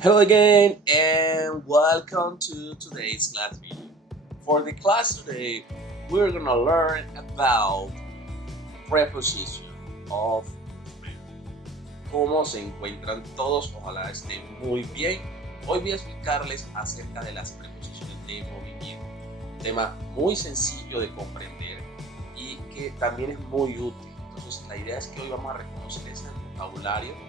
Hello again and welcome to today's class video. For the class today, we're gonna learn about preposition of cómo se encuentran todos. Ojalá estén muy bien. Hoy voy a explicarles acerca de las preposiciones de movimiento. Un tema muy sencillo de comprender y que también es muy útil. Entonces, la idea es que hoy vamos a reconocer ese vocabulario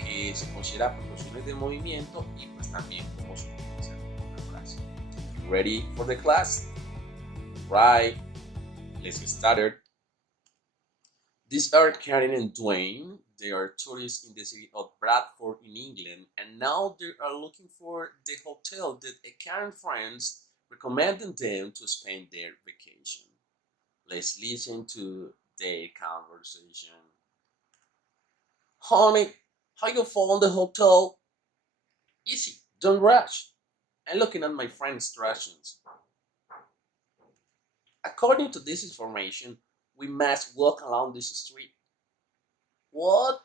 que se considera preposiciones de movimiento y pues también cómo se utiliza en una frase. Ready for the class? Right. Let's get started. These are Karen and Dwayne. They are tourists in the city of Bradford in England, and now they are looking for the hotel that Karen friends recommended them to spend their vacation. Let's listen to their conversation. Honey, how you found the hotel? Easy, don't rush. I'm looking at my friend's directions. According to this information, we must walk along this street. What?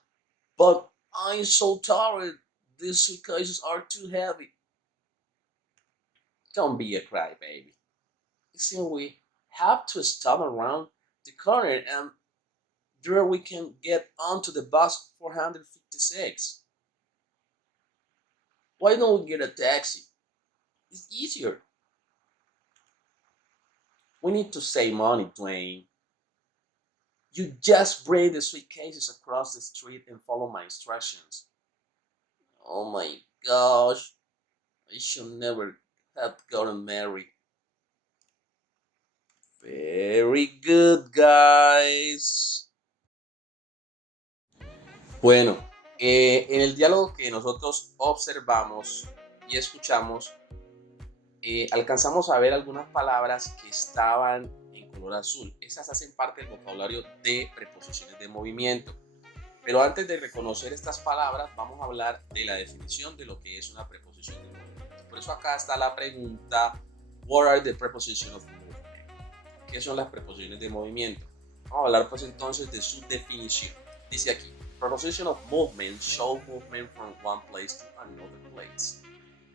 But I'm so tired. These suitcases are too heavy. Don't be a crybaby. See, we have to stop around the corner and there we can get onto the bus 456. Why don't we get a taxi? It's easier. We need to save money, Dwayne. You just bring the suitcases across the street and follow my instructions. Oh my gosh, I should never have gotten married. Very good, guys. Bueno, en el diálogo que nosotros observamos y escuchamos, alcanzamos a ver algunas palabras que estaban en color azul. Esas hacen parte del vocabulario de preposiciones de movimiento. Pero antes de reconocer estas palabras, vamos a hablar de la definición de lo que es una preposición de movimiento. Por eso acá está la pregunta, what are the prepositions of movement? ¿Qué son las preposiciones de movimiento? Vamos a hablar pues entonces de su definición. Dice aquí, preposition of movement show movement from one place to another place.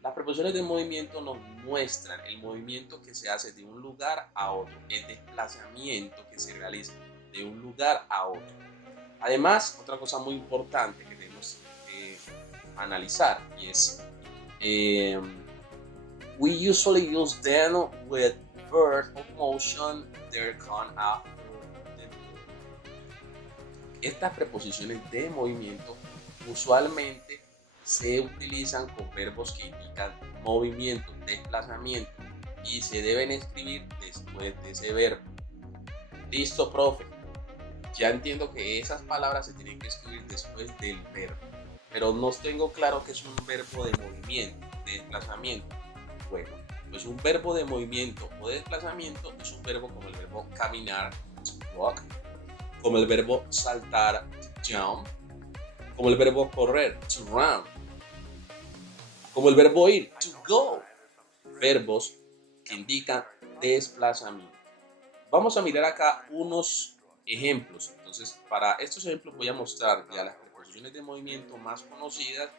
Las preposiciones de movimiento nos muestran el movimiento que se hace de un lugar a otro, el desplazamiento que se realiza de un lugar a otro. Además, otra cosa muy importante que tenemos que analizar y es we usually use them with verbs of motion that come after the verb. Estas preposiciones de movimiento usualmente se utilizan con verbos que indican movimiento, desplazamiento y se deben escribir después de ese verbo. Listo, profe. Ya entiendo que esas palabras se tienen que escribir después del verbo, pero no tengo claro que es un verbo de movimiento, de desplazamiento. Bueno, pues un verbo de movimiento o de desplazamiento es un verbo como el verbo caminar, to walk, como el verbo saltar, to jump, como el verbo correr, to run, como el verbo ir, to go. Verbos que indican desplazamiento. Vamos a mirar acá unos ejemplos. Entonces, para estos ejemplos voy a mostrar ya las preposiciones de movimiento más conocidas,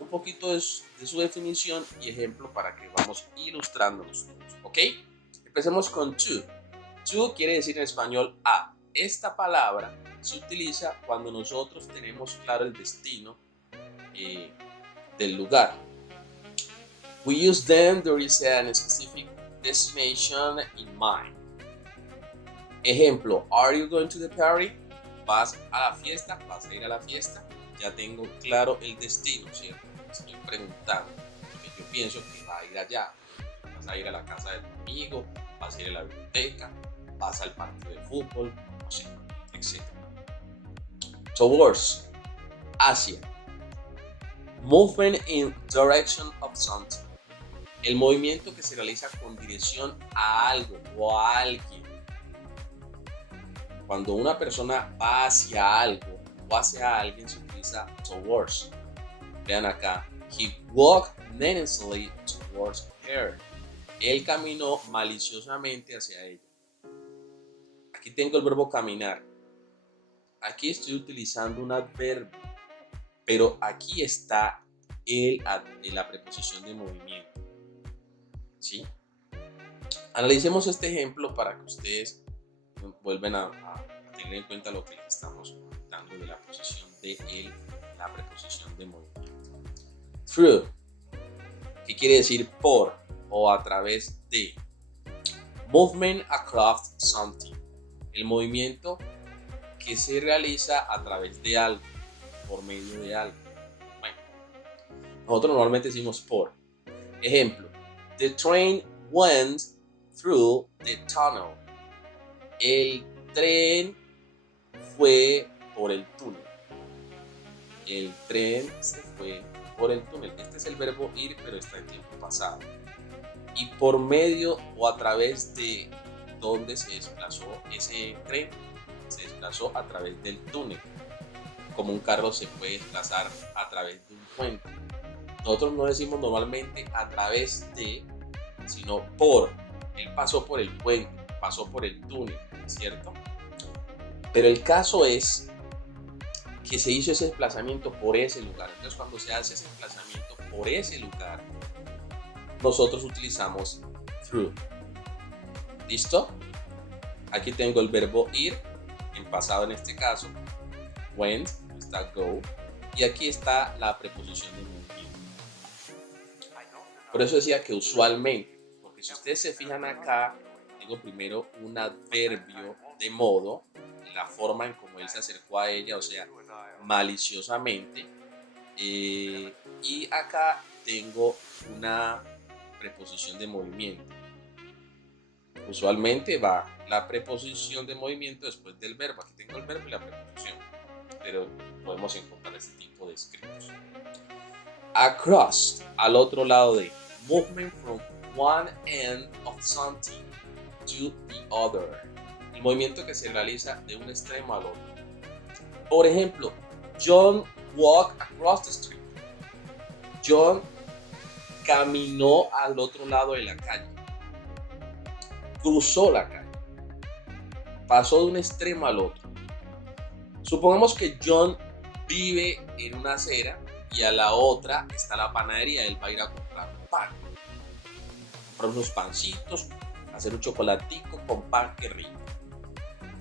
un poquito de su definición y ejemplo para que vamos ilustrándolos todos. ¿Ok? Empecemos con to. To quiere decir en español a. Esta palabra se utiliza cuando nosotros tenemos claro el destino del lugar. We use them there is a specific destination in mind. Ejemplo, are you going to the party? ¿Vas a la fiesta? ¿Vas a ir a la fiesta? Ya tengo claro el destino, ¿cierto? Estoy preguntando, porque yo pienso que va a ir allá. Vas a ir a la casa de tu amigo, vas a ir a la biblioteca, vas al partido de fútbol, no sé, etc. Towards, hacia. Movement in direction of something. El movimiento que se realiza con dirección a algo o a alguien. Cuando una persona va hacia algo o hacia alguien se utiliza towards. Vean acá. He walked menacingly towards her. Él caminó maliciosamente hacia ella. Aquí tengo el verbo caminar. Aquí estoy utilizando un adverbio, pero aquí está la preposición de movimiento. ¿Sí? Analicemos este ejemplo para que ustedes vuelvan a tener en cuenta lo que les estamos dando de la posición de la preposición de movimiento. Through, que quiere decir por o a través de. Movement across something, el movimiento que se realiza a través de algo, por medio de algo. Bueno, nosotros normalmente decimos por. Ejemplo, the train went through the tunnel. El tren fue por el túnel. El tren se fue por el túnel. Este es el verbo ir, pero está en tiempo pasado. Y por medio o a través de donde se desplazó ese tren, se desplazó a través del túnel. Como un carro se puede desplazar a través de un puente. Nosotros no decimos normalmente a través de, sino por. Él pasó por el puente, pasó por el túnel, ¿cierto? Pero el caso es que se hizo ese desplazamiento por ese lugar. Entonces, cuando se hace ese desplazamiento por ese lugar, nosotros utilizamos through. ¿Listo? Aquí tengo el verbo ir, en pasado en este caso, went, está go, y aquí está la preposición de movimiento. Por eso decía que usualmente, porque si ustedes se fijan acá, tengo primero un adverbio de modo, la forma en cómo él se acercó a ella, o sea, maliciosamente, y acá tengo una preposición de movimiento. Usualmente va la preposición de movimiento después del verbo. Aquí tengo el verbo y la preposición, pero podemos encontrar este tipo de escritos. Across, al otro lado de. Movement from one end of something to the other. El movimiento que se realiza de un extremo al otro. Por ejemplo, John walked across the street. John caminó al otro lado de la calle. Cruzó la calle. Pasó de un extremo al otro. Supongamos que John vive en una acera y a la otra está la panadería. Él va a ir a comprar pan. Comprar unos pancitos, hacer un chocolatico con pan que rico.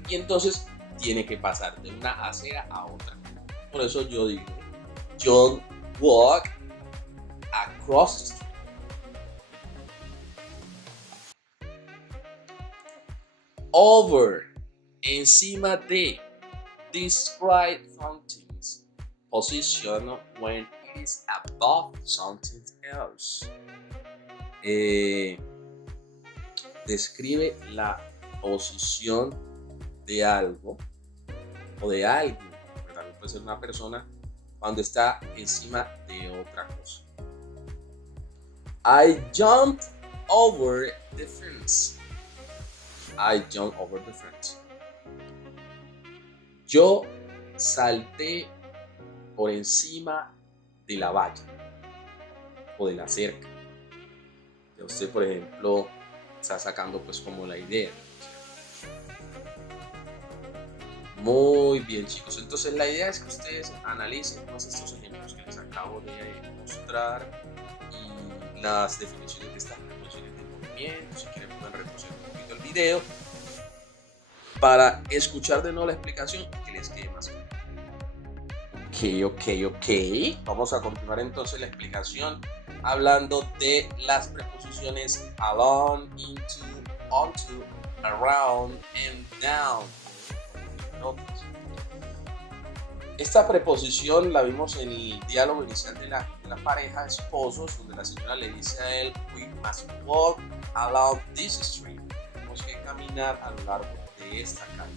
Y entonces tiene que pasar de una acera a otra. Por eso yo digo, John walked across the street. Over, encima de. Describe something's position when it is above something else. Describe la posición de algo o de alguien, pero también puede ser una persona, cuando está encima de otra cosa. I jumped over the fence. I jumped over the fence. Yo salté por encima de la valla o de la cerca. Ya usted, por ejemplo, está sacando pues como la idea. Muy bien, chicos. Entonces la idea es que ustedes analicen todos estos ejemplos que les acabo de mostrar y las definiciones de estas preposiciones de movimiento. Si quieren pueden retroceder un poquito el video para escuchar de nuevo la explicación y que les quede más claro. Ok. Vamos a continuar entonces la explicación hablando de las preposiciones along, into, onto, around and down. Esta preposición la vimos en el diálogo inicial de la pareja esposos, donde la señora le dice a él, we must walk along this street. Tenemos que caminar a lo largo de esta calle.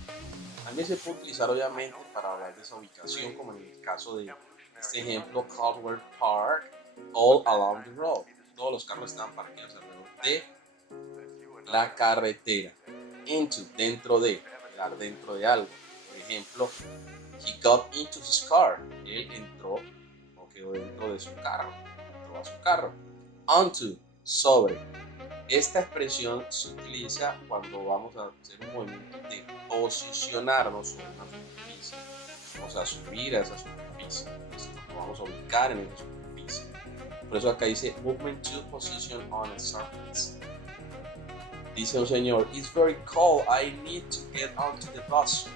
También se puede utilizar obviamente para hablar de esa ubicación, como en el caso de este ejemplo, Caldwell Park, all along the road. Todos los carros estaban parqueados alrededor de la carretera. Into, dentro de, quedar dentro de algo. Por ejemplo, he got into his car. Él entró o quedó dentro de su carro. Entró a su carro. Onto, sobre. Esta expresión se utiliza cuando vamos a hacer un movimiento de posicionarnos sobre una superficie. Vamos a subir a esa superficie. Nos vamos a ubicar en esa superficie. Por eso acá dice movement to position on a surface. Dice un señor, it's very cold, I need to get onto the bus.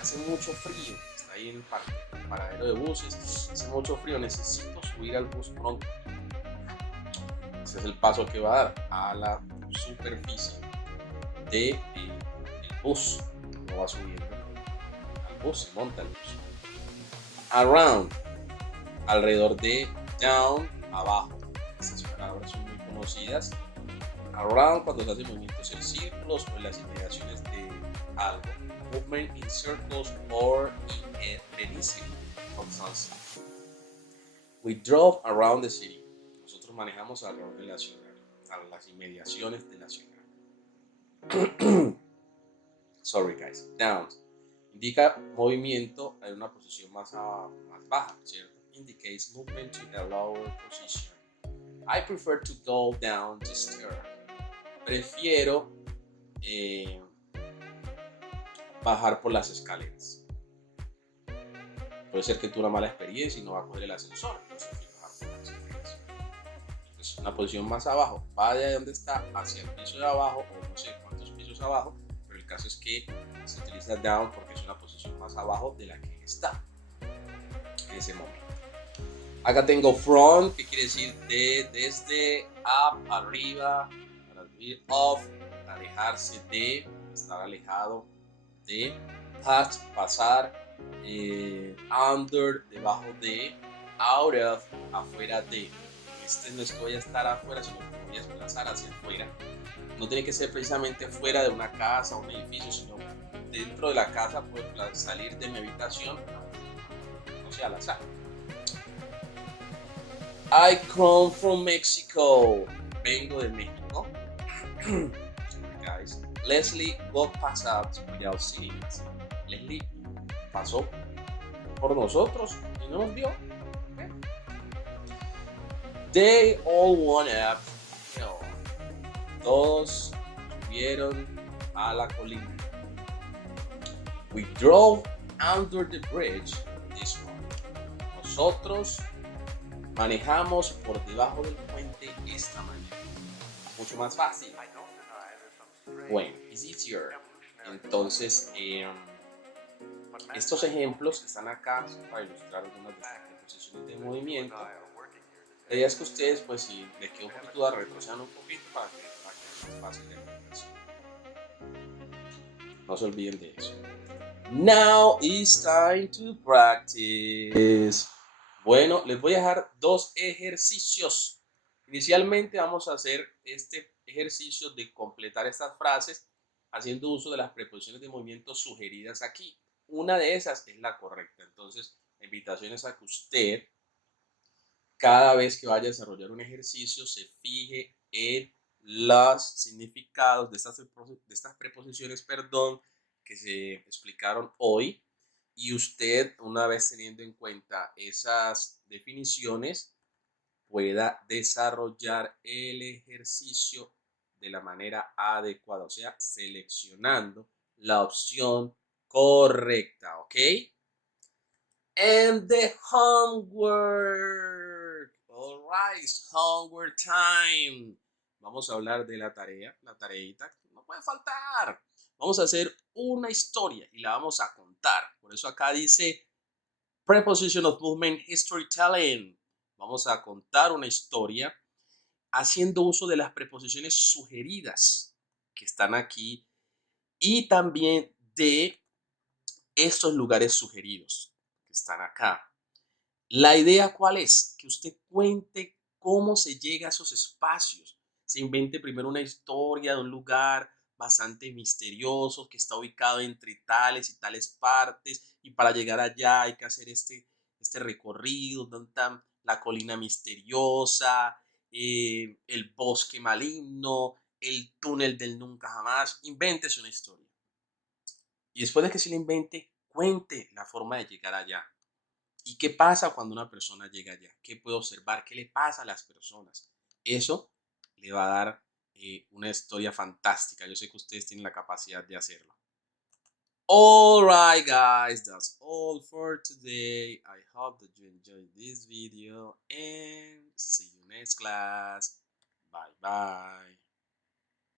Hace mucho frío, está ahí en el paradero de buses, hace mucho frío, necesito subir al bus pronto. Ese es el paso que va a dar a la superficie del bus. Uno va subiendo al bus, se monta el bus. Around, alrededor de, down, abajo. Estas palabras son muy conocidas. Around, cuando se hacen movimientos en círculos o en las inmediaciones de algo. Movement in circles or in a peninsula of sunset. We drove around the city. Nosotros manejamos alrededor de la ciudad, a las inmediaciones de la ciudad. Sorry guys. Down indica movimiento en una posición más baja, ¿cierto? Indicates movement to a lower position. I prefer to go down the stairs. Prefiero bajar por las escaleras. Puede ser que tuve una mala experiencia y no va a coger el ascensor. Entonces, una posición más abajo, va de donde está hacia el piso de abajo, o no sé cuántos pisos abajo, pero el caso es que se utiliza down porque es una posición más abajo de la que está en ese momento. Acá tengo from, que quiere decir desde, up, arriba, para subir, off, alejarse de, estar alejado de, past, pasar, under, debajo de, out of, afuera de. No es que voy a estar afuera, sino que me voy a desplazar hacia afuera. No tiene que ser precisamente fuera de una casa o un edificio, sino dentro de la casa, pues salir de mi habitación, no sé, al azar. I come from Mexico. Vengo de México. Guys. Leslie walked past us without seeing us. Leslie pasó por nosotros y no nos vio. ¿Eh? They all went up. Todos subieron a la colina. We drove under the bridge this morning. Nosotros manejamos por debajo del puente esta mañana. Mucho más fácil. Bueno, it's easier. Entonces, estos ejemplos que están acá son para ilustrar algunas de estas preposiciones de movimiento. La idea es que ustedes, pues, si les quedó un poquito de retrocedan un poquito para que sea más fácil de comprensión. No se olviden de eso. Now it's time to practice. Bueno, les voy a dejar dos ejercicios. Inicialmente vamos a hacer este ejercicio de completar estas frases haciendo uso de las preposiciones de movimiento sugeridas aquí. Una de esas es la correcta. Entonces, la invitación es a que usted, cada vez que vaya a desarrollar un ejercicio, se fije en los significados de estas preposiciones, que se explicaron hoy, y usted, una vez teniendo en cuenta esas definiciones, pueda desarrollar el ejercicio de la manera adecuada, o sea, seleccionando la opción correcta, ¿ok? And the homework. All right, homework time. Vamos a hablar de la tarea, la tareita, no puede faltar. Vamos a hacer una historia y la vamos a contar. Por eso acá dice Preposition of Movement Storytelling. Vamos a contar una historia haciendo uso de las preposiciones sugeridas que están aquí y también de estos lugares sugeridos que están acá. La idea, ¿cuál es? Que usted cuente cómo se llega a esos espacios. Se invente primero una historia de un lugar bastante misterioso que está ubicado entre tales y tales partes, y para llegar allá hay que hacer este recorrido, donde está la colina misteriosa, el bosque maligno, el túnel del nunca jamás. Invéntese una historia. Y después de que se la invente, cuente la forma de llegar allá. ¿Y qué pasa cuando una persona llega allá? ¿Qué puede observar? ¿Qué le pasa a las personas? Eso le va a dar una historia fantástica. Yo sé que ustedes tienen la capacidad de hacerlo. Alright guys, that's all for today. I hope that you enjoyed this video and see next class. Bye bye.